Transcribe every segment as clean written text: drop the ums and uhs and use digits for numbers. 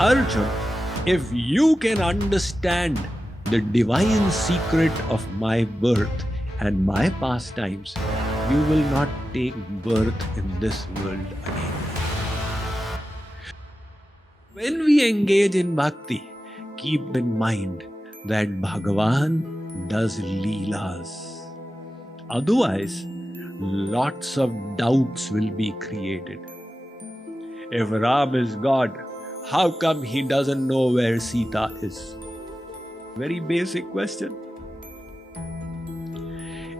Arjun, if you can understand the divine secret of my birth and my pastimes, you will not take birth in this world again. When we engage in bhakti, keep in mind that Bhagavan does leelas. Otherwise, lots of doubts will be created. If Ram is God, how come he doesn't know where Sita is? Very basic question.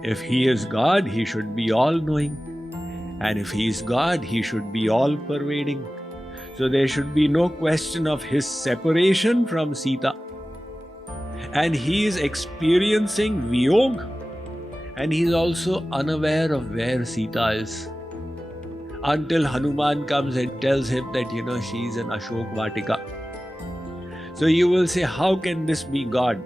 If he is God, he should be all-knowing. And if he is God, he should be all-pervading. So there should be no question of his separation from Sita. And he is experiencing Viyog. And he is also unaware of where Sita is. Until Hanuman comes and tells him that, she is an Ashok Vatika. So you will say, how can this be God?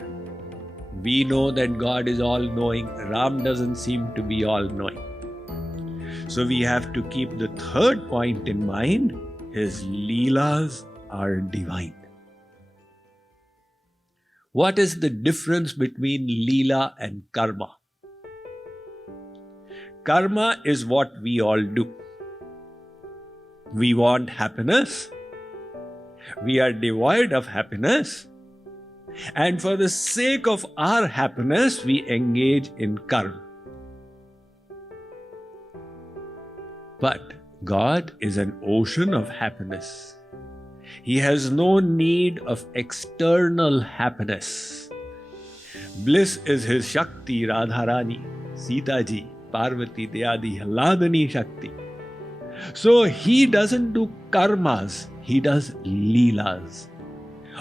We know that God is all-knowing. Ram doesn't seem to be all-knowing. So we have to keep the third point in mind. His leelas are divine. What is the difference between leela and karma? Karma is what we all do. We want happiness. We are devoid of happiness. And for the sake of our happiness, we engage in karma. But God is an ocean of happiness. He has no need of external happiness. Bliss is his Shakti, Radharani, Sita ji, Parvati, Deyadi, Hladani Shakti. So he doesn't do karmas, he does leelas.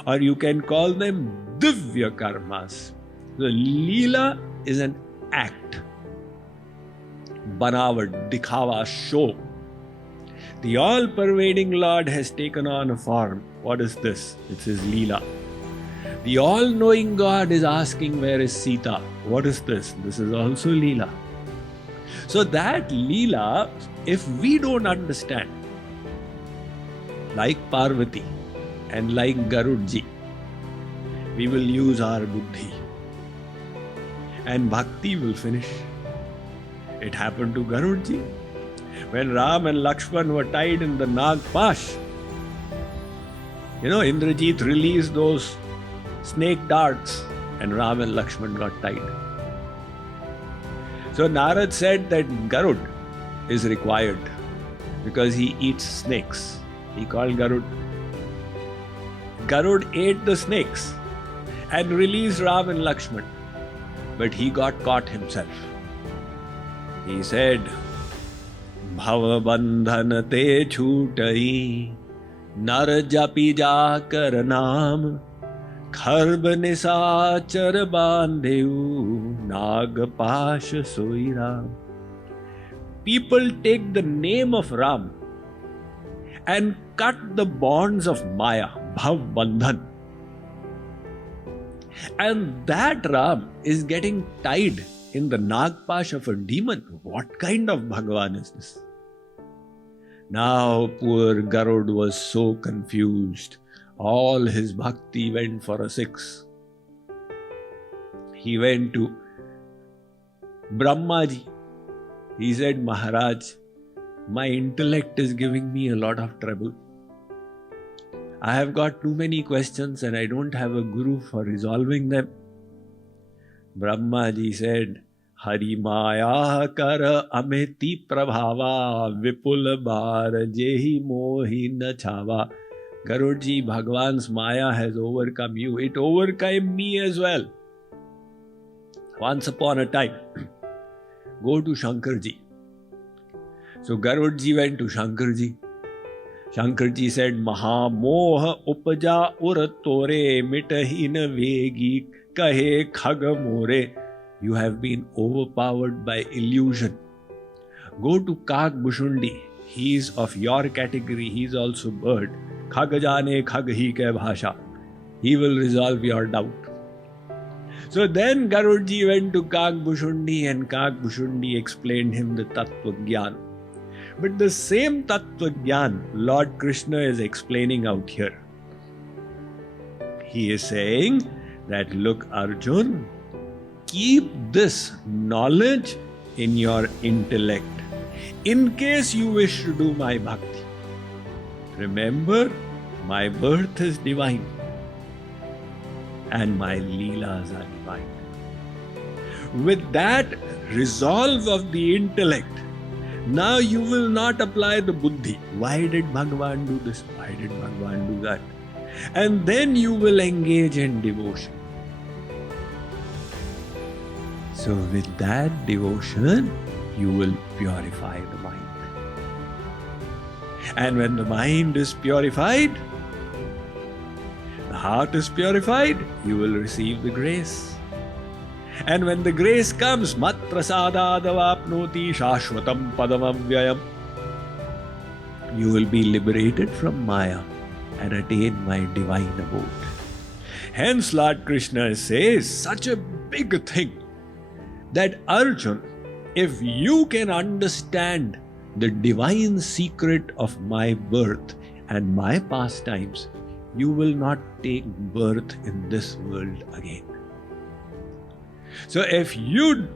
Or you can call them divya karmas. The leela is an act. Banawad, dikhawa, show. The all-pervading Lord has taken on a form. What is this? It's his leela. The all-knowing God is asking, where is Sita? What is this? This is also leela. So that leela, if we don't understand, like Parvati and like Garudji, we will use our buddhi. And bhakti will finish. It happened to Garudji. When Ram and Lakshman were tied in the Nag Pash, Indrajit released those snake darts and Ram and Lakshman got tied. So Narad said that Garud is required because he eats snakes. He called Garud. Garud ate the snakes and released Ram and Lakshman. But he got caught himself. He said, Bhava bandhan te chhutai, nar japi jakar naam, kharb nisachar bandheu, nag pash soi Ram. People take the name of Ram and cut the bonds of Maya, Bhav Bandhan. And that Ram is getting tied in the Nagpash of a demon. What kind of Bhagavan is this? Now poor Garud was so confused. All his bhakti went for a 6. He went to Brahmaji. He said, Maharaj, my intellect is giving me a lot of trouble. I have got too many questions and I don't have a guru for resolving them. Brahmaji said, Hari Maya kar ameti prabhava vipul bar jehi mohi na chava. Garudji, Bhagwan's Maya has overcome you. It overcame me as well. Once upon a time, go to Shankarji. So Garudji went to Shankarji. Shankarji said, Maha moha upja ur tore mitahin vegi kahe khag more. You have been overpowered by illusion. Go to Kag Bushundi. He is of your category. He is also bird. Khag jane khag hi ke bhasha. He will resolve your doubt. So then Garudji went to Kag Bushundi and Kag Bushundi explained him the Tattva Gyan. But the same Tattva Gyan Lord Krishna is explaining out here. He is saying that, look, Arjun, keep this knowledge in your intellect in case you wish to do my bhakti. Remember, my birth is divine and my leelas are divine. With that resolve of the intellect, now you will not apply the buddhi. Why did Bhagavan do this? Why did Bhagavan do that? And then you will engage in devotion. So with that devotion, you will purify the mind. And when the mind is purified, the heart is purified, you will receive the grace. And when the grace comes, mat prasadadavapnoti shashvatam padamavyayam, you will be liberated from Maya and attain my divine abode. Hence Lord Krishna says such a big thing that, Arjun, if you can understand the divine secret of my birth and my pastimes, you will not take birth in this world again. So if you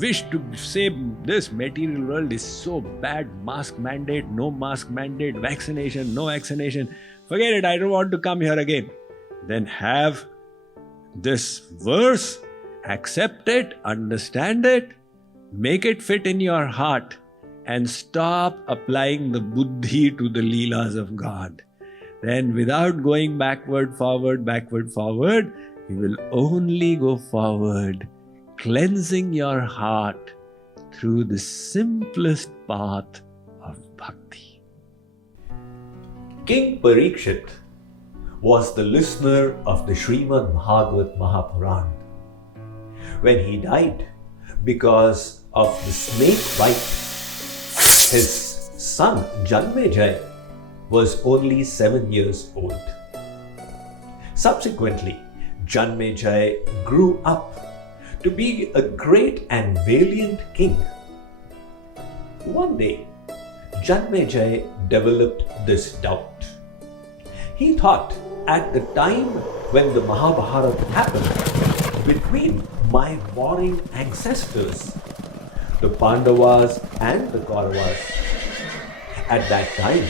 wish to say this material world is so bad, mask mandate, no mask mandate, vaccination, no vaccination, forget it, I don't want to come here again, then have this verse, accept it, understand it, make it fit in your heart, and stop applying the buddhi to the leelas of God. Then without going backward, forward, you will only go forward, cleansing your heart through the simplest path of bhakti. King Parikshit was the listener of the Srimad Bhagavad Mahapuran. When he died because of the snake bite, his son Janmejaya was only 7 years old. Subsequently, Janmejaya grew up to be a great and valiant king. One day, Janmejaya developed this doubt. He thought, at the time when the Mahabharata happened between my warring ancestors, the Pandavas and the Kauravas, at that time,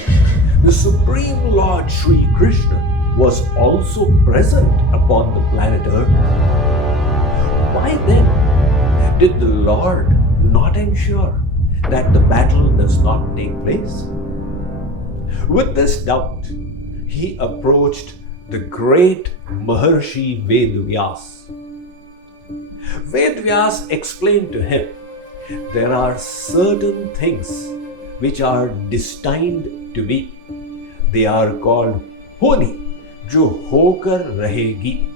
the Supreme Lord Sri Krishna was also present upon the planet Earth. Why then did the Lord not ensure that the battle does not take place? With this doubt, he approached the great Maharshi Vedvyas. Vedvyas explained to him, there are certain things which are destined to be. They are called honi, jo hokar rahegi.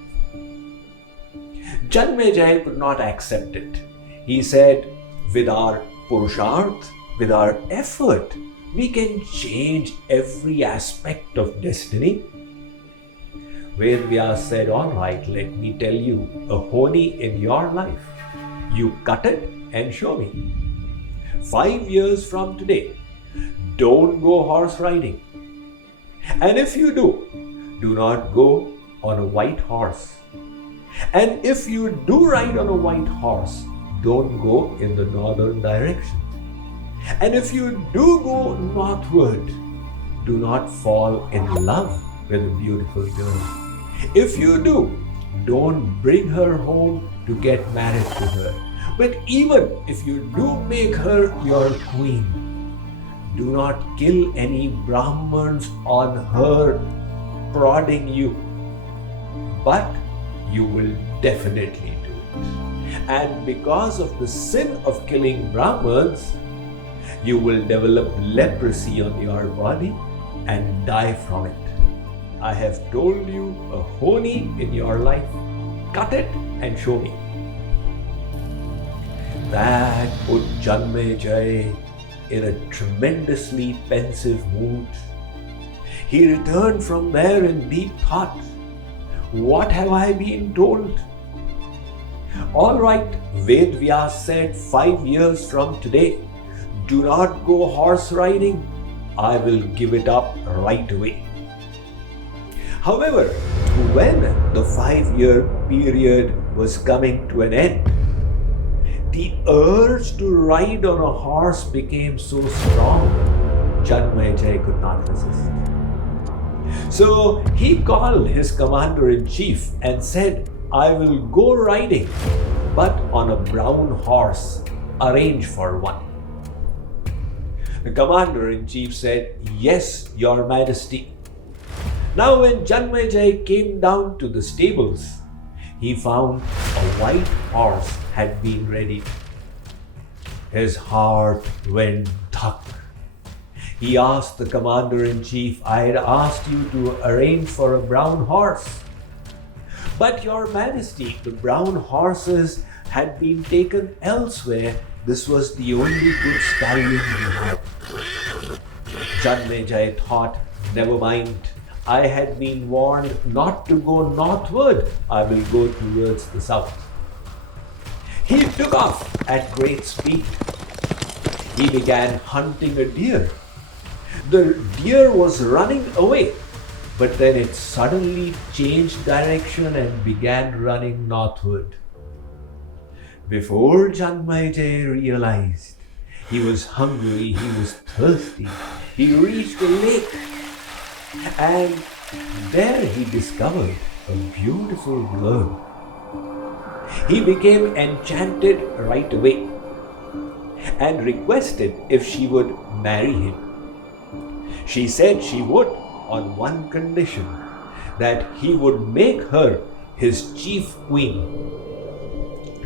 Janmejaya could not accept it. He said, with our purusharth, with our effort, we can change every aspect of destiny. Vedvyas said, all right, let me tell you a honi in your life. You cut it and show me. 5 years from today, don't go horse riding. And if you do not go on a white horse. And if you do ride on a white horse, don't go in the northern direction. And if you do go northward, do not fall in love with a beautiful girl. If you do, don't bring her home to get married to her. But even if you do make her your queen, do not kill any Brahmins on her prodding you. But you will definitely do it. And because of the sin of killing Brahmins, you will develop leprosy on your body and die from it. I have told you a honi in your life. Cut it and show me. That put Janmejaya in a tremendously pensive mood. He returned from there in deep thought. What have I been told? All right, Vedvyas said 5 years from today, do not go horse riding. I will give it up right away. However, When the 5-year period was coming to an end, the urge to ride on a horse became so strong, Janmejaya could not resist. So he called his commander-in-chief and said, I will go riding, but on a brown horse. Arrange for one. The commander-in-chief said, Yes, Your Majesty. Now when Janmejaya came down to the stables, he found a white horse had been ready. His heart went thuk. He asked the commander-in-chief, I had asked you to arrange for a brown horse. But Your Majesty, the brown horses had been taken elsewhere. This was the only good stallion we had. Janmejaya thought, never mind. I had been warned not to go northward. I will go towards the south. He took off at great speed. He began hunting a deer. The deer was running away, but then it suddenly changed direction and began running northward. Before Janmejaya realized, he was hungry, he was thirsty. He reached a lake, and there he discovered a beautiful girl. He became enchanted right away and requested if she would marry him. She said she would, on one condition, that he would make her his chief queen.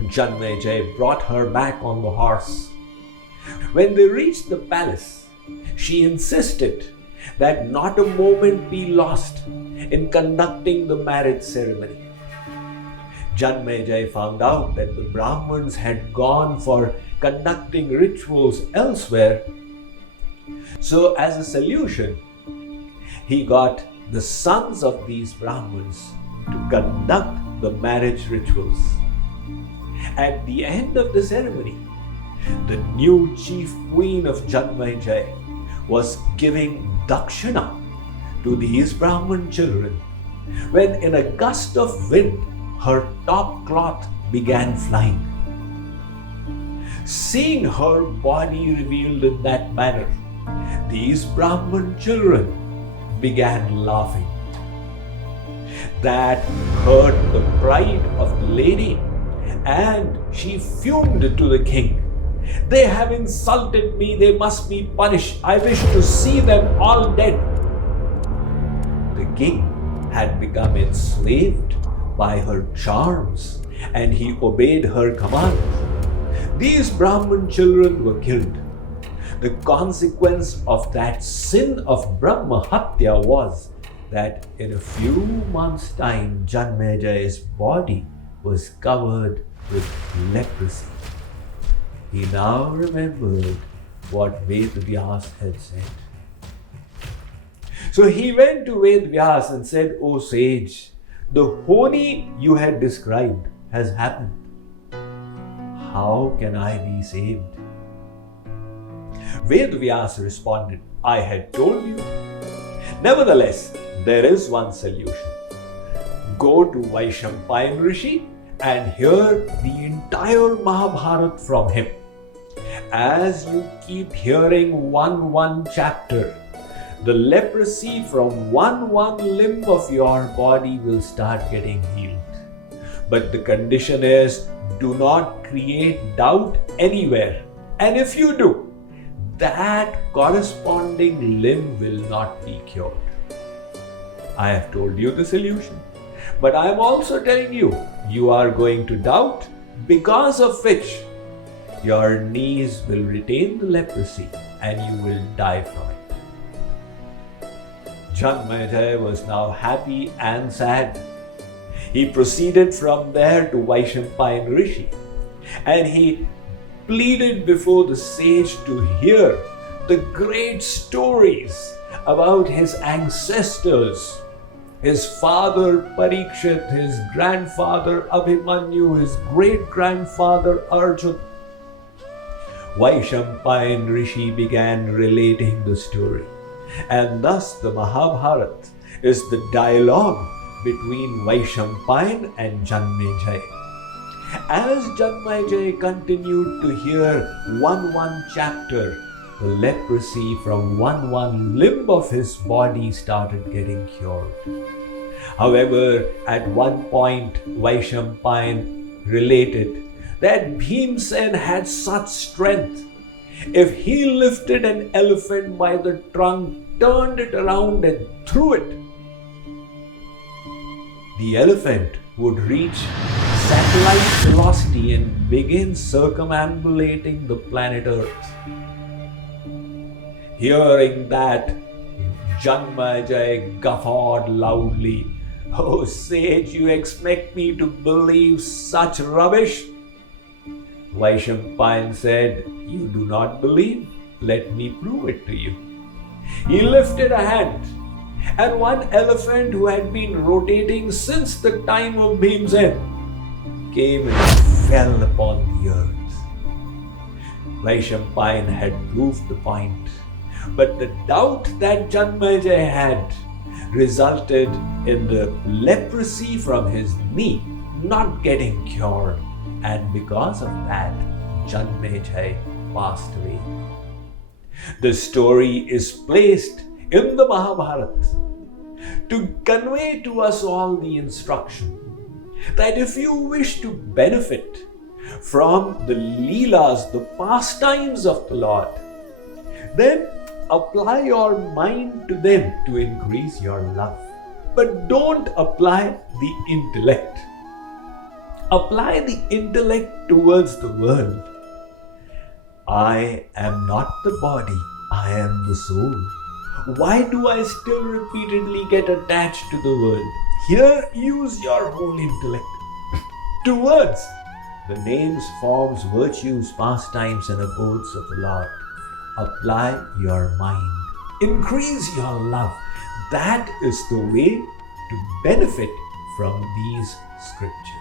Janmejaya brought her back on the horse. When they reached the palace, she insisted that not a moment be lost in conducting the marriage ceremony. Janmejaya found out that the Brahmins had gone for conducting rituals elsewhere. So as a solution, he got the sons of these Brahmins to conduct the marriage rituals. At the end of the ceremony, the new chief queen of Janmejaya was giving dakshina to these Brahmin children when in a gust of wind her top cloth began flying. Seeing her body revealed in that manner, these Brahmin children began laughing. That hurt the pride of the lady, and she fumed to the king. They have insulted me, they must be punished. I wish to see them all dead. The king had become enslaved by her charms, and he obeyed her commands. These Brahmin children were killed. The consequence of that sin of Brahma Hatya was that in a few months' time, Janmejaya's body was covered with leprosy. He now remembered what Ved-Vyas had said. So he went to Ved-Vyas and said, O sage, the Honi you had described has happened. How can I be saved? Ved-Vyas responded, I had told you. Nevertheless, there is one solution. Go to Vaishampayan Rishi and hear the entire Mahabharata from him. As you keep hearing one chapter, the leprosy from one limb of your body will start getting healed. But the condition is, do not create doubt anywhere. And if you do, that corresponding limb will not be cured. I have told you the solution. But I am also telling you, you are going to doubt, because of which your knees will retain the leprosy and you will die from it. Janmejaya was now happy and sad. He proceeded from there to Vaishampayan Rishi, and he pleaded before the sage to hear the great stories about his ancestors. His father Parikshit, his grandfather Abhimanyu, his great-grandfather Arjun. Vaishampayan Rishi began relating the story, and thus the Mahabharata is the dialogue between Vaishampayana and Janmejaya. As Janmejaya continued to hear one chapter, the leprosy from one limb of his body started getting cured. However, at one point, Vaishampayana related that Bhimsen had such strength. If he lifted an elephant by the trunk, turned it around and threw it, the elephant would reach satellite velocity and begin circumambulating the planet Earth. Hearing that, Janmejaya guffawed loudly. "Oh sage, you expect me to believe such rubbish?" Vaishampayana said, "You do not believe? Let me prove it to you." He lifted a hand, and one elephant who had been rotating since the time of Bhimsen came and fell upon the earth. Vaishampayana had proved the point, but the doubt that Janmejaya had resulted in the leprosy from his knee not getting cured, and because of that, Janmejaya passed away. The story is placed in the Mahabharata to convey to us all the instruction that if you wish to benefit from the Leelas, the pastimes of the Lord, then apply your mind to them to increase your love. But don't apply the intellect. Apply the intellect towards the world. I am not the body, I am the soul. Why do I still repeatedly get attached to the world? Here, use your whole intellect towards the names, forms, virtues, pastimes, and abodes of the Lord. Apply your mind. Increase your love. That is the way to benefit from these scriptures.